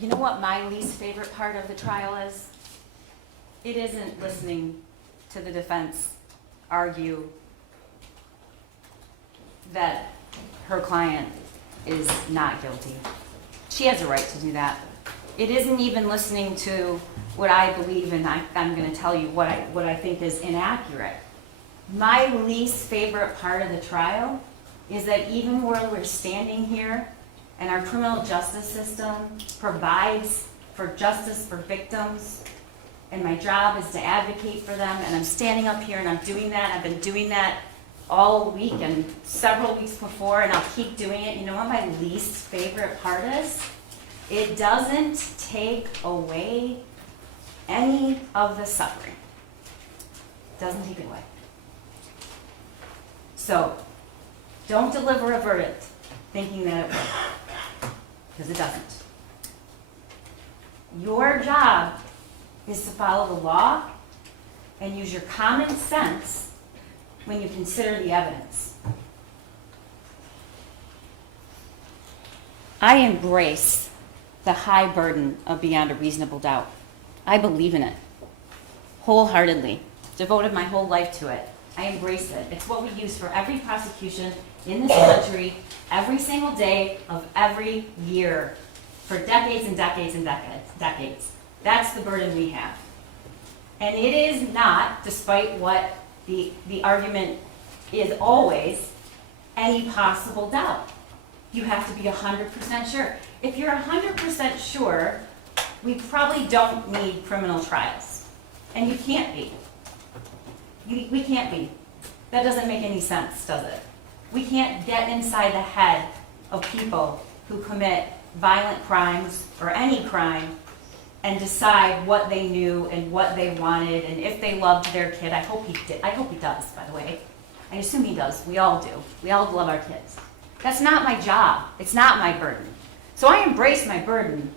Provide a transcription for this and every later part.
You know what my least favorite part of the trial is? It isn't listening to the defense argue that her client is not guilty. She has a right to do that. It isn't even listening to what I believe, and I'm going to tell you what I think is inaccurate. My least favorite part of the trial is that even while we're standing here and our criminal justice system provides for justice for victims, and my job is to advocate for them, and I'm standing up here and I'm doing that. I've been doing that all week and several weeks before, and I'll keep doing it. You know what my least favorite part is? It doesn't take away any of the suffering. It doesn't take it away. So, don't deliver a verdict thinking that it will, because it doesn't. Your job is to follow the law and use your common sense when you consider the evidence. I embrace the high burden of beyond a reasonable doubt. I believe in it wholeheartedly, devoted my whole life to it. I embrace it. It's what we use for every prosecution in this country, every single day of every year, for decades and decades and decades. That's the burden we have. And it is not, despite what the argument is always, any possible doubt. You have to be 100% sure. If you're 100% sure, we probably don't need criminal trials. And you can't be. We can't be. That doesn't make any sense, does it? We can't get inside the head of people who commit violent crimes or any crime and decide what they knew and what they wanted and if they loved their kid. I hope he did. I hope he does, by the way. I assume he does. We all do. We all love our kids. That's not my job. It's not my burden. So I embrace my burden,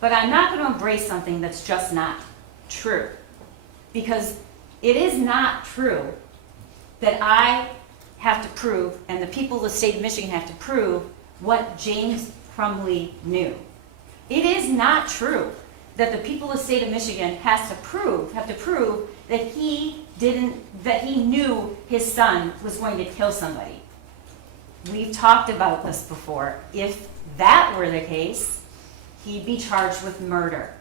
but I'm not going to embrace something that's just not true. Because it is not true that I have to prove, and the people of the state of Michigan have to prove, what James Crumbley knew. It is not true that the people of the state of Michigan have to prove that he knew his son was going to kill somebody. We've talked about this before. If that were the case, he'd be charged with murder.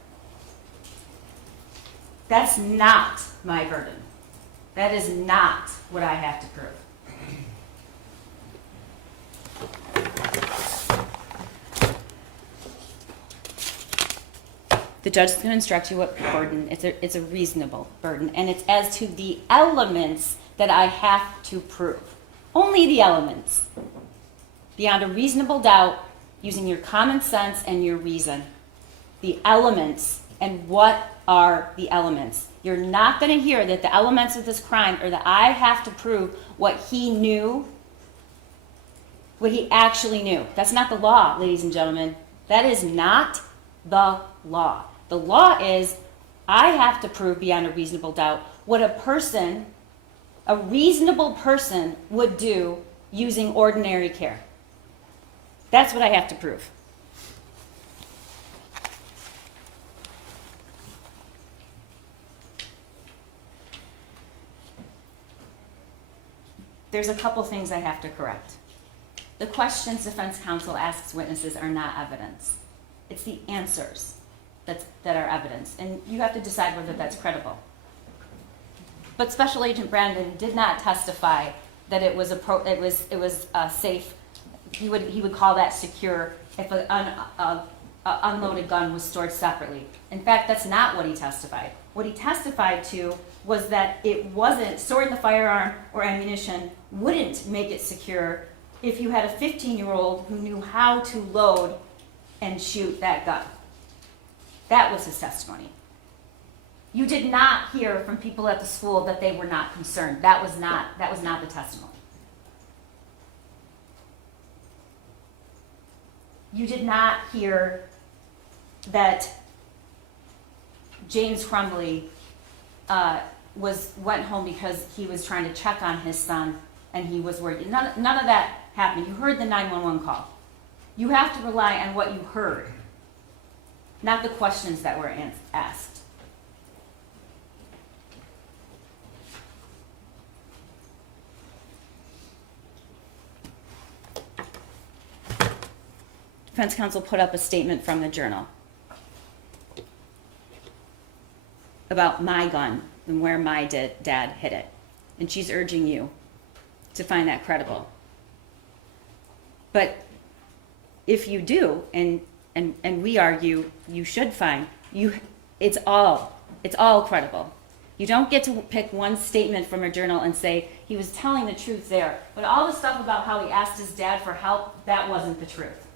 That's not my burden. That is not what I have to prove. The judge is going to instruct you what burden. It's a reasonable burden, and it's as to the elements that I have to prove. Only the elements. Beyond a reasonable doubt, using your common sense and your reason. The elements, and what are the elements? You're not going to hear that the elements of this crime are that I have to prove what he knew, what he actually knew. That's not the law, ladies and gentlemen. That is not the law. The law is I have to prove beyond a reasonable doubt what a reasonable person would do using ordinary care. That's what I have to prove. There's a couple things I have to correct. The questions defense counsel asks witnesses are not evidence. It's the answers that are evidence, and you have to decide whether that's credible. But Special Agent Brandon did not testify that it was safe. He would call that secure if an unloaded gun was stored separately. In fact, that's not what he testified. What he testified to was that it wasn't storing the firearm or ammunition wouldn't make it secure if you had a 15-year-old who knew how to load and shoot that gun. That was his testimony. You did not hear from people at the school that they were not concerned. That was not the testimony. You did not hear that James Crumbley went home because he was trying to check on his son and he was worried. None of that happened. You heard the 911 call. You have to rely on what you heard. not the questions that were asked. Defense counsel put up a statement from the Journal about my gun and where my dad hid it. And she's urging you to find that credible. But if you do, and we argue you should find, it's all credible. You don't get to pick one statement from a journal and say he was telling the truth there. But all the stuff about how he asked his dad for help, that wasn't the truth.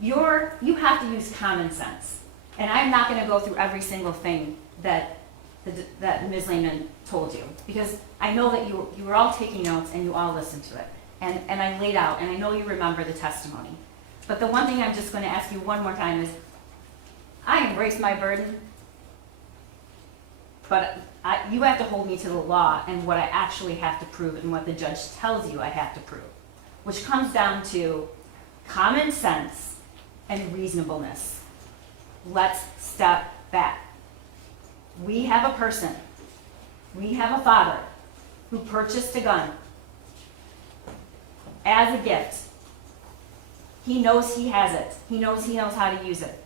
You have to use common sense. And I'm not going to go through every single thing that Ms. Lehman told you, because I know that you were all taking notes and you all listened to it. And I laid out, and I know you remember the testimony. But the one thing I'm just going to ask you one more time is, I embrace my burden, but you have to hold me to the law and what I actually have to prove and what the judge tells you I have to prove, which comes down to common sense and reasonableness. Let's step back. We have a person, we have a father who purchased a gun as a gift. He knows he has it. He knows how to use it.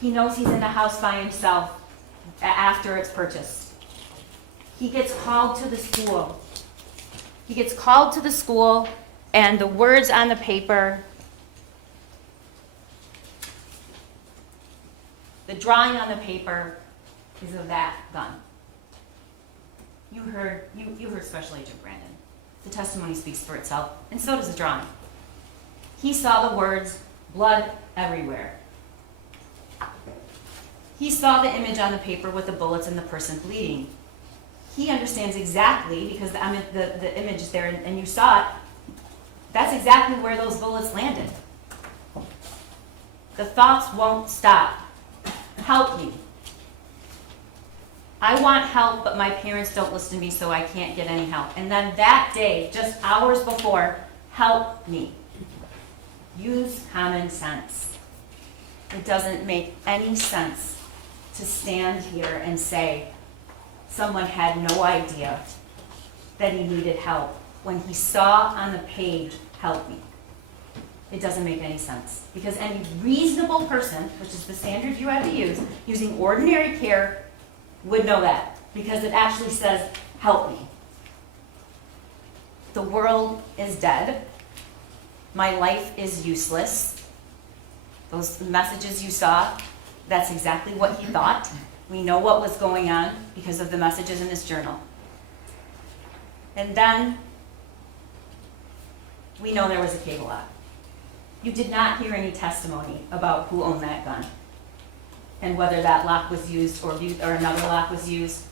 He knows he's in the house by himself after it's purchased. He gets called to the school. He gets called to the school, and the words on the paper, the drawing on the paper is of that gun. You heard Special Agent Brandon. The testimony speaks for itself, and so does the drawing. He saw the words, blood everywhere. He saw the image on the paper with the bullets and the person bleeding. He understands exactly, because the image is there and you saw it, that's exactly where those bullets landed. The thoughts won't stop. Help me. I want help, but my parents don't listen to me, so I can't get any help. And then that day, just hours before, help me. Use common sense. It doesn't make any sense to stand here and say someone had no idea that he needed help when he saw on the page, help me. It doesn't make any sense, because any reasonable person, which is the standard you have to use, using ordinary care, would know that, because it actually says, help me. The world is dead. My life is useless. Those messages you saw, that's exactly what he thought. We know what was going on because of the messages in his journal. And then we know there was a cable lock. You did not hear any testimony about who owned that gun and whether that lock was used or another lock was used.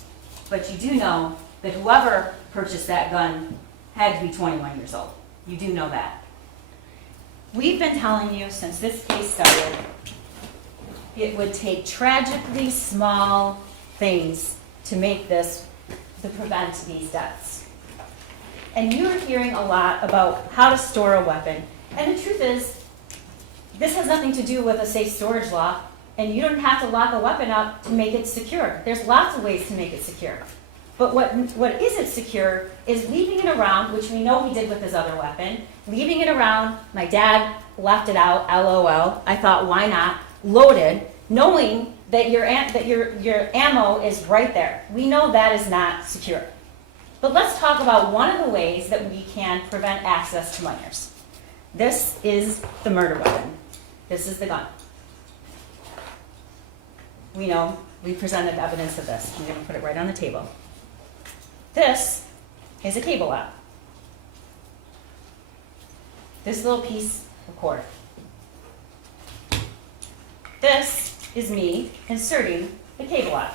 But you do know that whoever purchased that gun had to be 21 years old. You do know that. We've been telling you since this case started, it would take tragically small things to prevent these deaths. And you're hearing a lot about how to store a weapon. And the truth is, this has nothing to do with a safe storage lock, and you don't have to lock a weapon up to make it secure. There's lots of ways to make it secure. But what isn't secure is leaving it around, which we know he did with his other weapon, leaving it around. My dad left it out, LOL. I thought, why not? Loaded, knowing that your ammo is right there. We know that is not secure. But let's talk about one of the ways that we can prevent access to minors. This is the murder weapon. This is the gun. We know we presented evidence of this. I'm going to put it right on the table. This is a cable lock. This little piece of cord. This is me inserting the cable lock.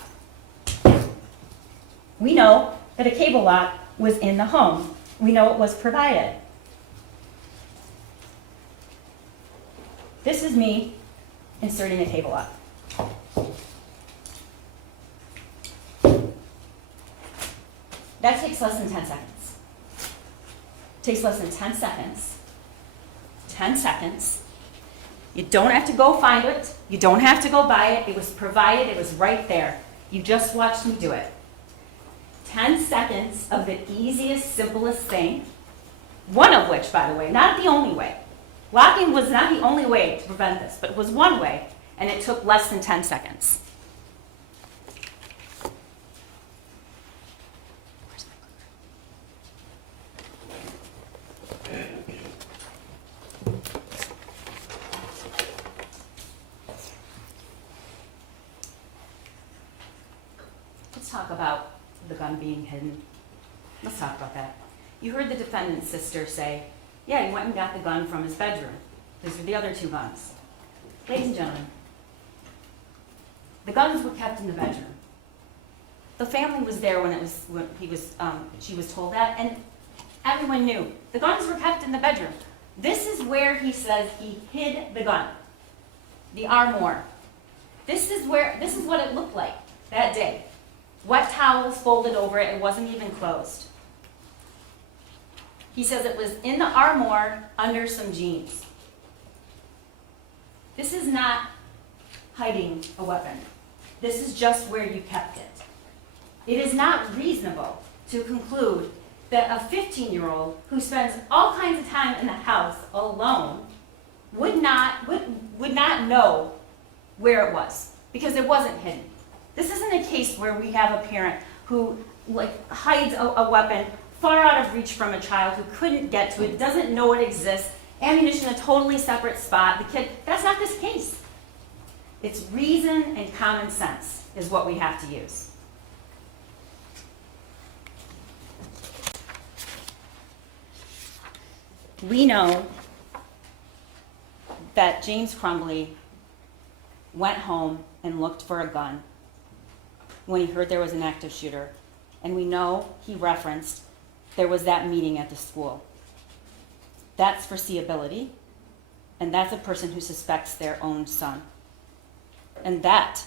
We know that a cable lock was in the home. We know it was provided. This is me inserting a cable lock. That takes less than 10 seconds. It takes less than 10 seconds. 10 seconds You don't have to go find it. You don't have to go buy it. It was provided. It was right there. You just watched me do it. 10 seconds of the easiest, simplest thing, one of which, by the way, not the only way. Locking was not the only way to prevent this, but it was one way, and it took less than 10 seconds. Let's talk about the gun being hidden. Let's talk about that. You heard the defendant's sister say, yeah, he went and got the gun from his bedroom. These are the other 2 guns. Ladies and gentlemen, the guns were kept in the bedroom. The family was there when she was told that, and everyone knew the guns were kept in the bedroom. This is where he says he hid the gun, the armoire. This is what it looked like that day. Wet towels folded over it. It wasn't even closed. He says it was in the armoire under some jeans. This is not hiding a weapon. This is just where you kept it. It is not reasonable to conclude that a 15-year-old who spends all kinds of time in the house alone would not know where it was, because it wasn't hidden. This isn't a case where we have a parent who hides a weapon far out of reach from a child who couldn't get to it, doesn't know it exists, ammunition in a totally separate spot. The kid, that's not this case. It's reason and common sense is what we have to use. We know that James Crumbley went home and looked for a gun when he heard there was an active shooter. And we know he referenced there was that meeting at the school. That's foreseeability, and that's a person who suspects their own son. And that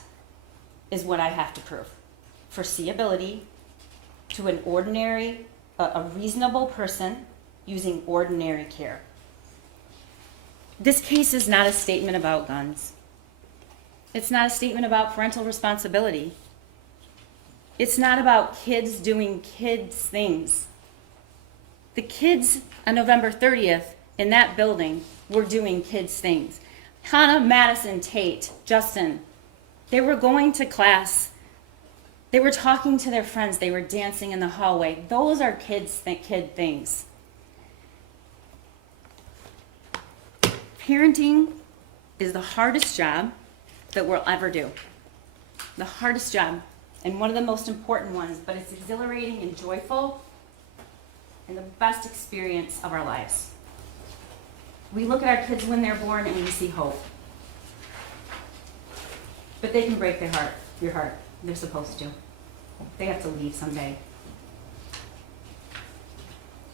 is what I have to prove. Foreseeability to an ordinary, a reasonable person using ordinary care. This case is not a statement about guns. It's not a statement about parental responsibility. It's not about kids doing kids things. The kids on November 30th in that building were doing kids things. Hannah, Madison, Tate, Justin, they were going to class. They were talking to their friends. They were dancing in the hallway. Those are kid things. Parenting is the hardest job that we'll ever do. The hardest job, and one of the most important ones, but it's exhilarating and joyful and the best experience of our lives. We look at our kids when they're born and we see hope. But they can break your heart. They're supposed to. They have to leave someday.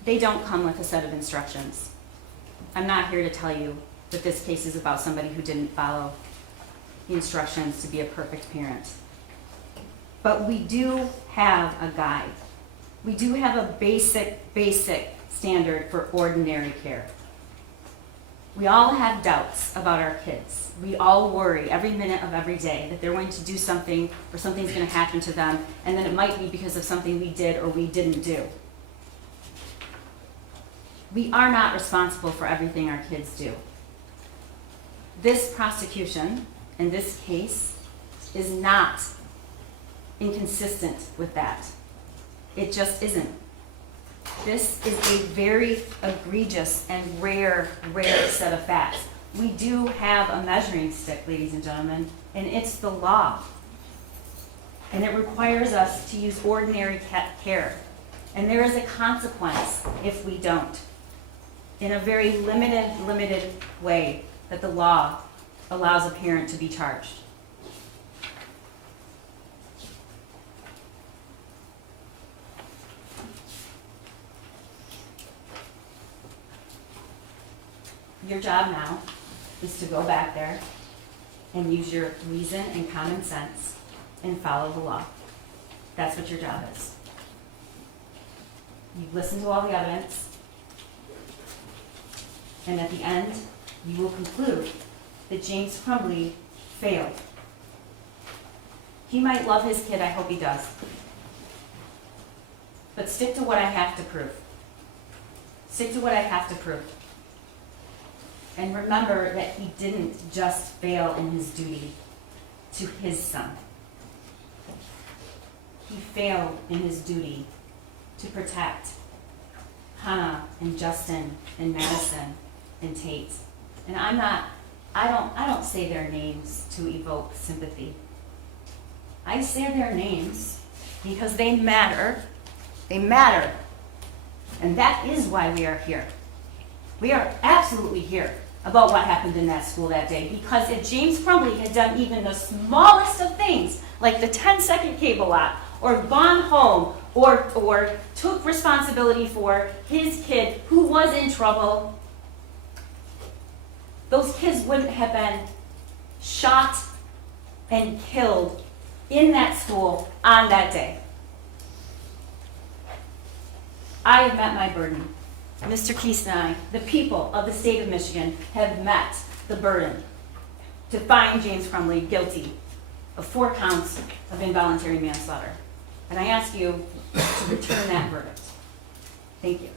They don't come with a set of instructions. I'm not here to tell you that this case is about somebody who didn't follow the instructions to be a perfect parent. But we do have a guide. We do have a basic standard for ordinary care. We all have doubts about our kids. We all worry every minute of every day that they're going to do something or something's going to happen to them, and then it might be because of something we did or we didn't do. We are not responsible for everything our kids do. This prosecution in this case is not inconsistent with that. It just isn't. This is a very egregious and rare set of facts. We do have a measuring stick, ladies and gentlemen, and it's the law. And it requires us to use ordinary care. And there is a consequence if we don't. In a very limited way that the law allows a parent to be charged. Your job now is to go back there and use your reason and common sense and follow the law. That's what your job is. You've listened to all the evidence, and at the end, you will conclude that James Crumbley failed. He might love his kid, I hope he does. But stick to what I have to prove. Stick to what I have to prove. And remember that he didn't just fail in his duty to his son. He failed in his duty to protect Hannah and Justin and Madison and Tate. And I don't say their names to evoke sympathy. I say their names because they matter. They matter. And that is why we are here. We are absolutely here about what happened in that school that day. Because if James Crumbley had done even the smallest of things, like the 10-second cable lock, or gone home, or took responsibility for his kid who was in trouble, those kids wouldn't have been shot and killed in that school on that day. I have met my burden. Mr. Keese and I, the people of the state of Michigan, have met the burden to find James Crumbley guilty of 4 counts of involuntary manslaughter. And I ask you to return that verdict. Thank you.